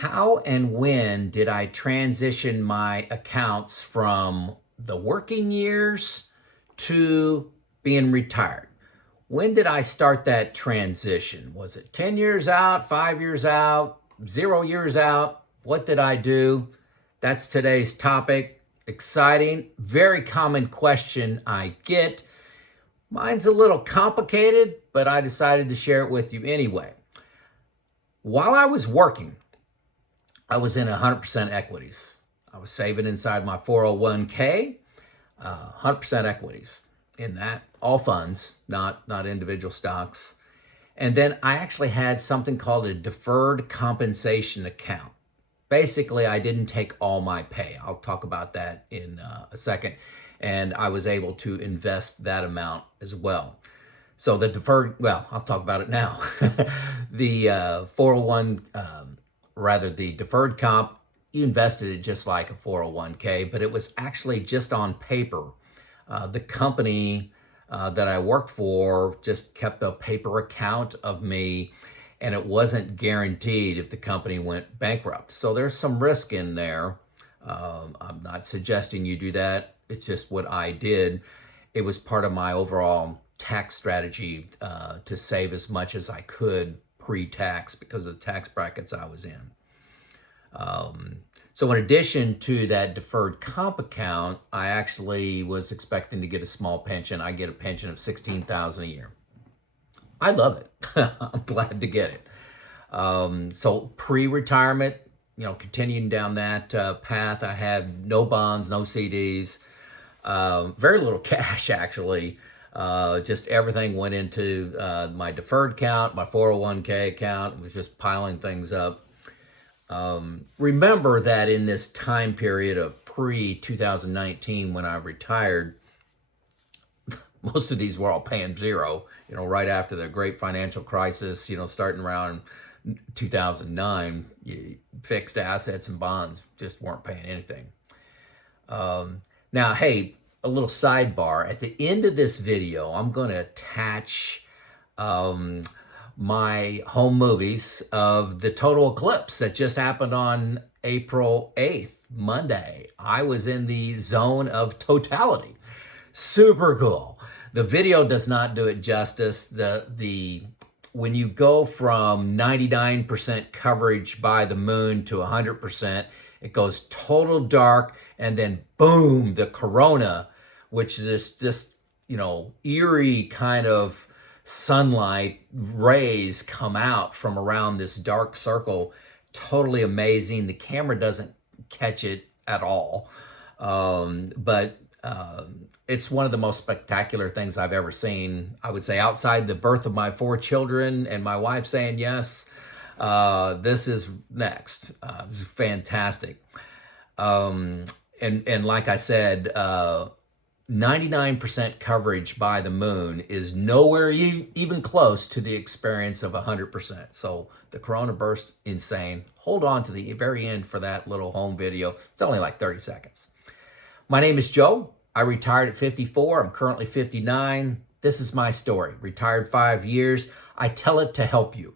How and when did I transition my accounts from the working years to being retired? When did I start that transition? Was it 10 years out, 5 years out, 0 years out? What did I do? That's today's topic. Exciting, very common question I get. Mine's a little complicated, but I decided to share it with you anyway. While I was working, I was in 100% equities. I was saving inside my 401k, 100% equities in that, all funds, not individual stocks. And then I actually had something called a deferred compensation account. Basically, I didn't take all my pay. I'll talk about that in a second. And I was able to invest that amount as well. So the deferred, well, I'll talk about it now. The 401, the deferred comp, you invested it just like a 401k, but it was actually just on paper. The company that I worked for just kept a paper account of me, and it wasn't guaranteed if the company went bankrupt. So there's some risk in there. I'm not suggesting you do that. It's just what I did. It was part of my overall tax strategy to save as much as I could pre-tax because of the tax brackets I was in. So in addition to that deferred comp account, I actually was expecting to get a small pension. I get a pension of $16,000 a year. I love it. I'm glad to get it. So pre-retirement, continuing down that path, I had no bonds, no CDs, very little cash actually. Just everything went into my deferred account, my 401k account. It was just piling things up. Remember that in this time period of pre-2019 when I retired, most of these were all paying zero, right after the great financial crisis, starting around 2009, fixed assets and bonds just weren't paying anything. Now, hey, a little sidebar. At the end of this video, I'm going to attach my home movies of the total eclipse that just happened on April 8th, Monday. I was in the zone of totality. Super cool. The video does not do it justice. When you go from 99% coverage by the moon to 100%, it goes total dark, and then boom, the corona, which is just eerie kind of sunlight rays come out from around this dark circle. Totally amazing. The camera doesn't catch it at all. But it's one of the most spectacular things I've ever seen. I would say outside the birth of my 4 children and my wife saying yes, this is next. It was fantastic. And like I said, 99% coverage by the moon is nowhere even close to the experience of 100%. So the corona burst, insane. Hold on to the very end for that little home video. It's only like 30 seconds. My name is Joe. I retired at 54. I'm currently 59. This is my story. Retired 5 years. I tell it to help you.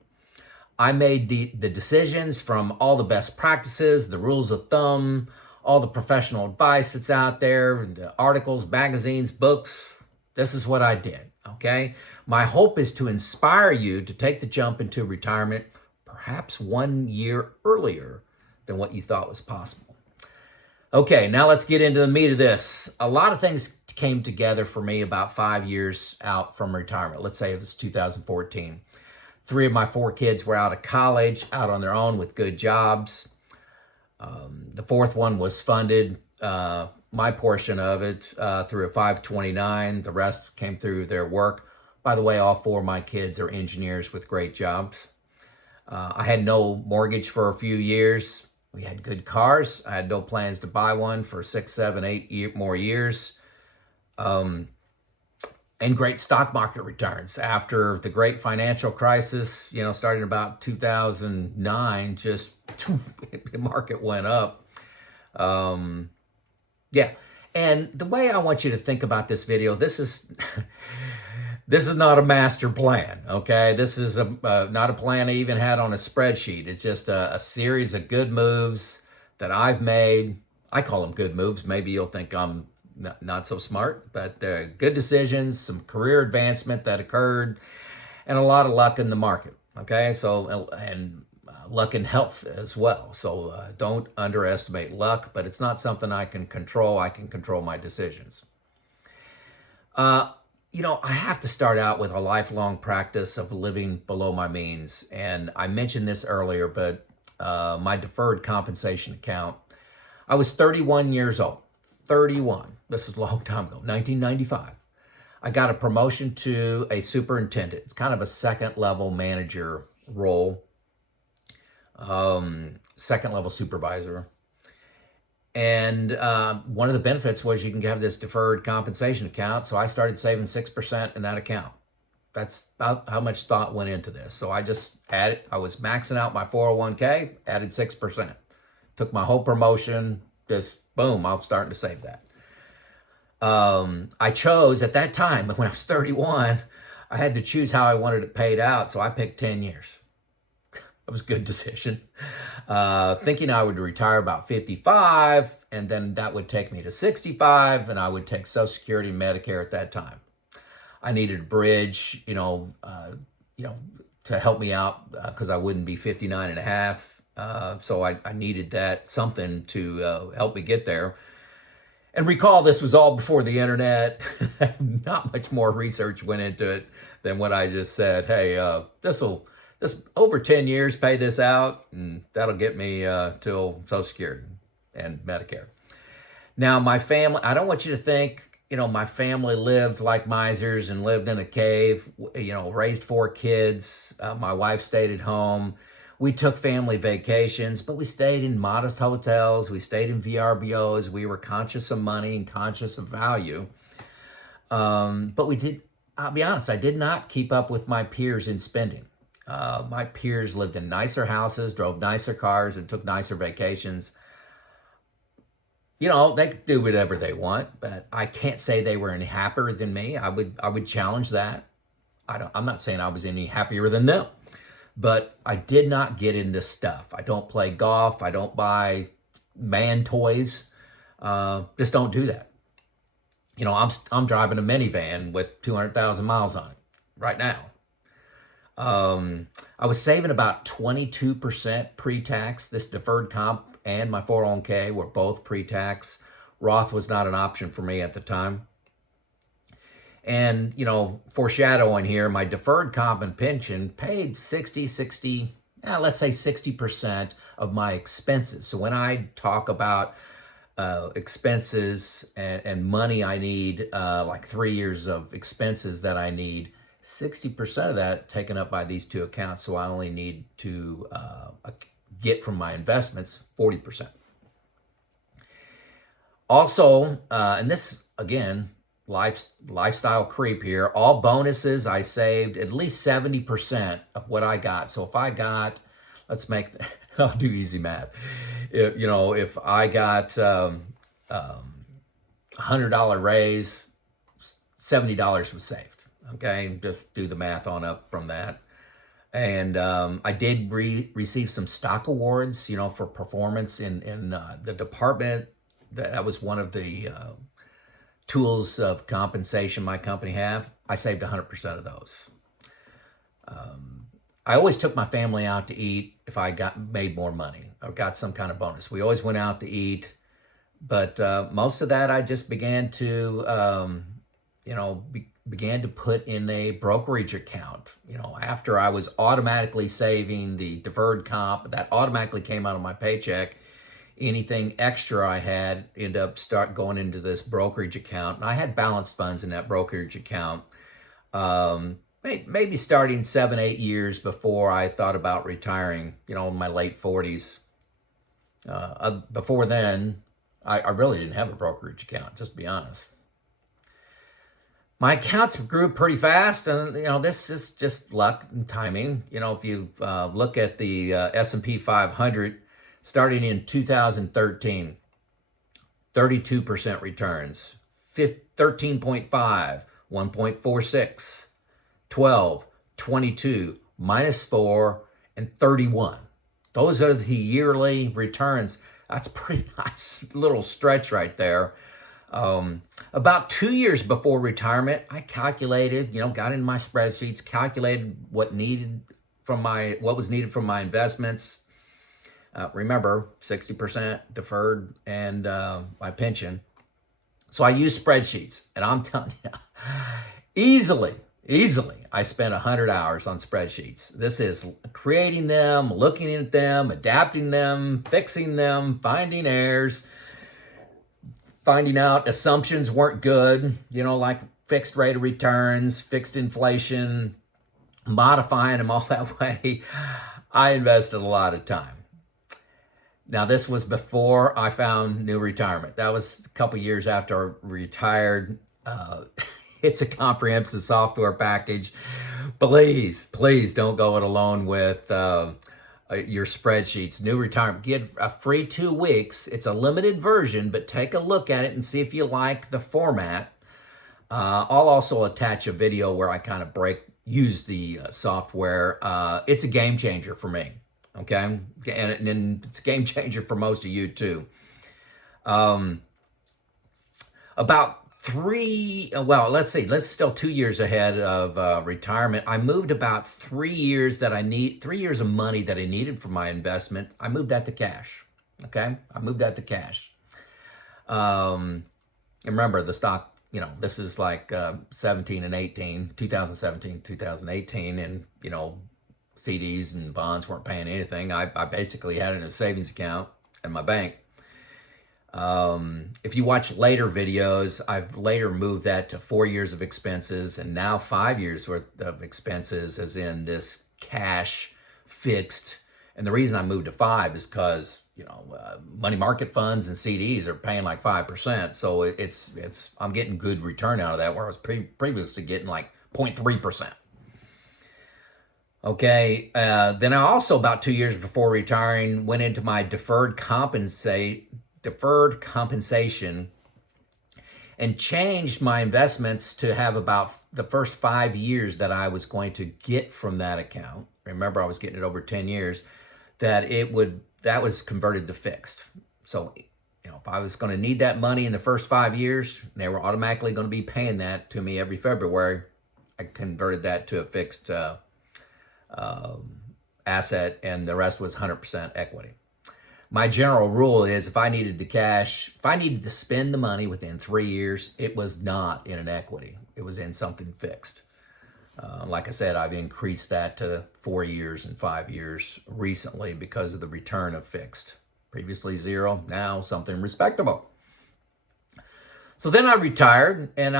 I made the decisions from all the best practices, the rules of thumb, all the professional advice that's out there, the articles, magazines, books. This is what I did, okay? My hope is to inspire you to take the jump into retirement perhaps 1 year earlier than what you thought was possible. Okay, now let's get into the meat of this. A lot of things came together for me about 5 years out from retirement. Let's say it was 2014. 3 of my 4 kids were out of college, out on their own with good jobs. The 4th one was funded, my portion of it, through a 529. The rest came through their work. By the way, all 4 of my kids are engineers with great jobs. I had no mortgage for a few years. We had good cars. I had no plans to buy one for 6, 7, 8 more years. And great stock market returns after the great financial crisis, starting about 2009, just the market went up. Yeah. And the way I want you to think about this video, this is This is not a master plan, okay? This is not a plan I even had on a spreadsheet. It's just a series of good moves that I've made. I call them good moves. Maybe you'll think I'm not so smart, but they're good decisions, some career advancement that occurred, and a lot of luck in the market, okay? So, and luck in health as well. So don't underestimate luck, but it's not something I can control. I can control my decisions. I have to start out with a lifelong practice of living below my means. And I mentioned this earlier, but my deferred compensation account, I was 31 years old. 31. This was a long time ago, 1995. I got a promotion to a superintendent. It's kind of a second level manager role, second level supervisor. And one of the benefits was you can have this deferred compensation account. So I started saving 6% in that account. That's about how much thought went into this. So I just added, I was maxing out my 401k, added 6%. Took my whole promotion, just boom, I was starting to save that. I chose at that time, when I was 31, I had to choose how I wanted it paid out. So I picked 10 years. That was a good decision. Thinking I would retire about 55, and then that would take me to 65, and I would take Social Security and Medicare at that time. I needed a bridge, to help me out because I wouldn't be 59 and a half. So I needed that, something to help me get there. And recall, this was all before the internet. Not much more research went into it than what I just said. Hey, this over 10 years, pay this out, and that'll get me till Social Security and Medicare. Now, my family, I don't want you to think, my family lived like misers and lived in a cave, raised 4 kids. My wife stayed at home. We took family vacations, but we stayed in modest hotels. We stayed in VRBOs. We were conscious of money and conscious of value. But I'll be honest, I did not keep up with my peers in spending. My peers lived in nicer houses, drove nicer cars, and took nicer vacations. They could do whatever they want, but I can't say they were any happier than me. I would challenge that. I'm not saying I was any happier than them, but I did not get into stuff. I don't play golf. I don't buy man toys. Just don't do that. I'm driving a minivan with 200,000 miles on it right now. I was saving about 22% pre-tax. This deferred comp and my 401k were both pre-tax. Roth was not an option for me at the time. And, foreshadowing here, my deferred comp and pension paid let's say 60% of my expenses. So when I talk about expenses and money I need, like 3 years of expenses that I need, 60% of that taken up by these 2 accounts. So I only need to get from my investments 40%. Also, and this, again, lifestyle creep here, all bonuses, I saved at least 70% of what I got. So if I got, I'll do easy math. If I got $100 raise, $70 was saved. Okay, just do the math on up from that. And I did receive some stock awards, for performance in the department. That was one of the tools of compensation my company have. I saved 100% of those. I always took my family out to eat if I made more money or got some kind of bonus. We always went out to eat, but most of that I just began to, began to put in a brokerage account. After I was automatically saving the deferred comp, that automatically came out of my paycheck. Anything extra I had ended up going into this brokerage account. And I had balanced funds in that brokerage account. Maybe starting 7-8 years before I thought about retiring, in my late 40s. Before then, I really didn't have a brokerage account, just to be honest. My accounts grew pretty fast, and this is just luck and timing. If you look at the S&P 500, starting in 2013, 32% returns, 13.5, 1.46, 12, 22, -4, and 31. Those are the yearly returns. That's a pretty nice little stretch right there. About 2 years before retirement, I calculated, got in my spreadsheets, calculated what was needed from my investments. Remember, 60% deferred and my pension. So I use spreadsheets, and I'm telling you, easily, I spent 100 hours on spreadsheets. This is creating them, looking at them, adapting them, fixing them, finding errors, finding out assumptions weren't good, like fixed rate of returns, fixed inflation, modifying them all that way. I invested a lot of time. Now, this was before I found new retirement. That was a couple years after I retired. It's a comprehensive software package. Please don't go it alone with your spreadsheets. New retirement. Get a free 2 weeks. It's a limited version, but take a look at it and see if you like the format. I'll also attach a video where I kind of use the software. It's a game changer for me. Okay, and it's a game changer for most of you too. About let's still 2 years ahead of retirement. I moved about 3 years 3 years of money that I needed for my investment. I moved that to cash. Okay, I moved that to cash. And remember the stock, this is like 17 and 18, 2017, 2018, and CDs and bonds weren't paying anything. I basically had it in a savings account in my bank. If you watch later videos, I've later moved that to 4 years of expenses and now 5 years worth of expenses, as in this cash fixed. And the reason I moved to 5 is because, money market funds and CDs are paying like 5%. So I'm getting good return out of that, where I was previously getting like 0.3%. Okay, then I also, about 2 years before retiring, went into my deferred compensation and changed my investments to have about the first 5 years that I was going to get from that account. Remember, I was getting it over 10 years, that was converted to fixed. So, if I was going to need that money in the first 5 years, they were automatically going to be paying that to me every February. I converted that to a fixed asset, and the rest was 100% equity. My general rule is, if I needed to spend the money within 3 years, it was not in an equity. It was in something fixed. Like I said, I've increased that to 4 years and 5 years recently because of the return of fixed. Previously 0, now something respectable. So then I retired, and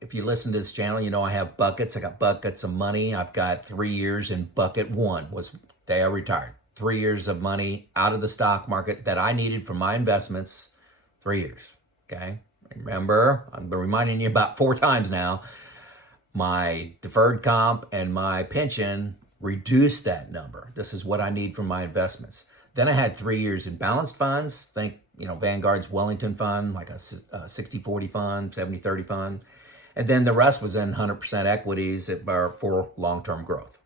if you listen to this channel, I have buckets. I got buckets of money. I've got 3 years in bucket 1 was the day I retired. 3 years of money out of the stock market that I needed for my investments. 3 years, okay? Remember, I've been reminding you about 4 times now, my deferred comp and my pension reduced that number. This is what I need from my investments. Then I had 3 years in balanced funds. Think, Vanguard's Wellington fund, like a 60-40 fund, 70-30 fund. And then the rest was in 100% equities for long-term growth.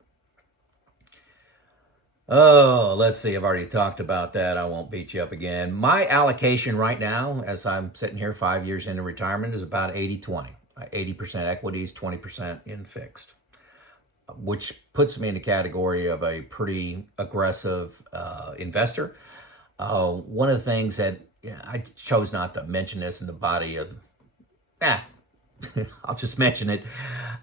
Oh, let's see. I've already talked about that. I won't beat you up again. My allocation right now, as I'm sitting here 5 years into retirement, is about 80-20. 80% equities, 20% in fixed, which puts me in the category of a pretty aggressive investor. One of the things that I chose not to mention this in the body of, I'll just mention it.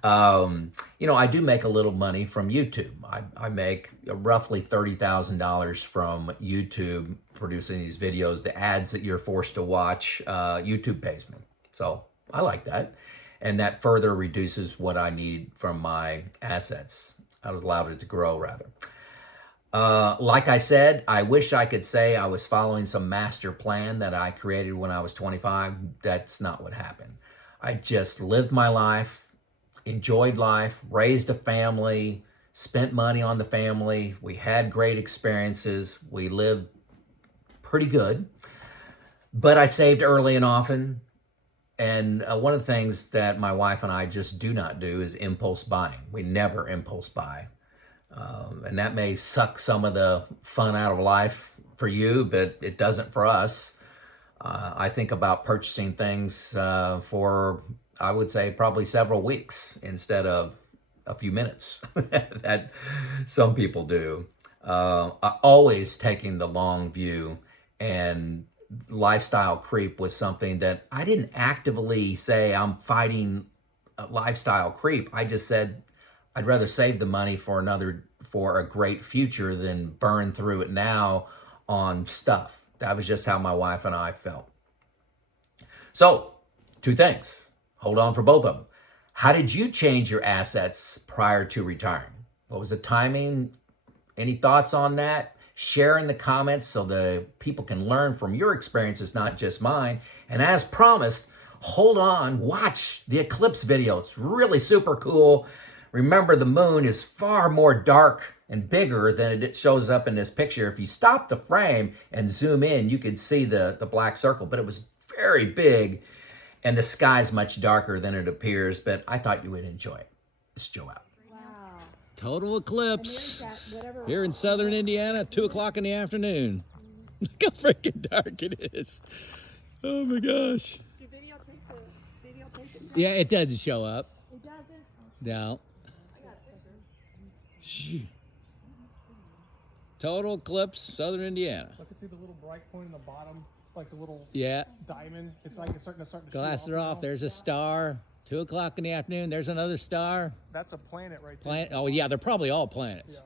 I do make a little money from YouTube. I make roughly $30,000 from YouTube producing these videos. The ads that you're forced to watch, YouTube pays me. So I like that. And that further reduces what I need from my assets. I allowed it to grow, rather. Like I said, I wish I could say I was following some master plan that I created when I was 25. That's not what happened. I just lived my life, enjoyed life, raised a family, spent money on the family. We had great experiences. We lived pretty good. But I saved early and often. And one of the things that my wife and I just do not do is impulse buying. We never impulse buy. And that may suck some of the fun out of life for you, but it doesn't for us. I think about purchasing things for, I would say, probably several weeks instead of a few minutes that some people do. Always taking the long view, and lifestyle creep was something that I didn't actively say I'm fighting lifestyle creep. I just said I'd rather save the money for a great future than burn through it now on stuff. That was just how my wife and I felt. So, two things. Hold on for both of them. How did you change your assets prior to retiring? What was the timing? Any thoughts on that? Share in the comments so the people can learn from your experiences, not just mine. And as promised, hold on, watch the eclipse video. It's really super cool. Remember, the moon is far more dark and bigger than it shows up in this picture. If you stop the frame and zoom in, you can see the black circle, but it was very big, and the sky's much darker than it appears, but I thought you would enjoy it. Let's Joe out. Total eclipse here in southern Indiana, 2 o'clock in the afternoon. Look how freaking dark it is. Oh my gosh. Yeah, it doesn't show up. It doesn't? No. I got pictures. Shoo. Total eclipse, southern Indiana. I can see the little bright point in the bottom, like the little diamond. It's like it's starting to Glasses are off. There's a star. 2 o'clock in the afternoon. There's another star. That's a planet right there. Planet. Oh yeah, they're probably all planets. Yeah.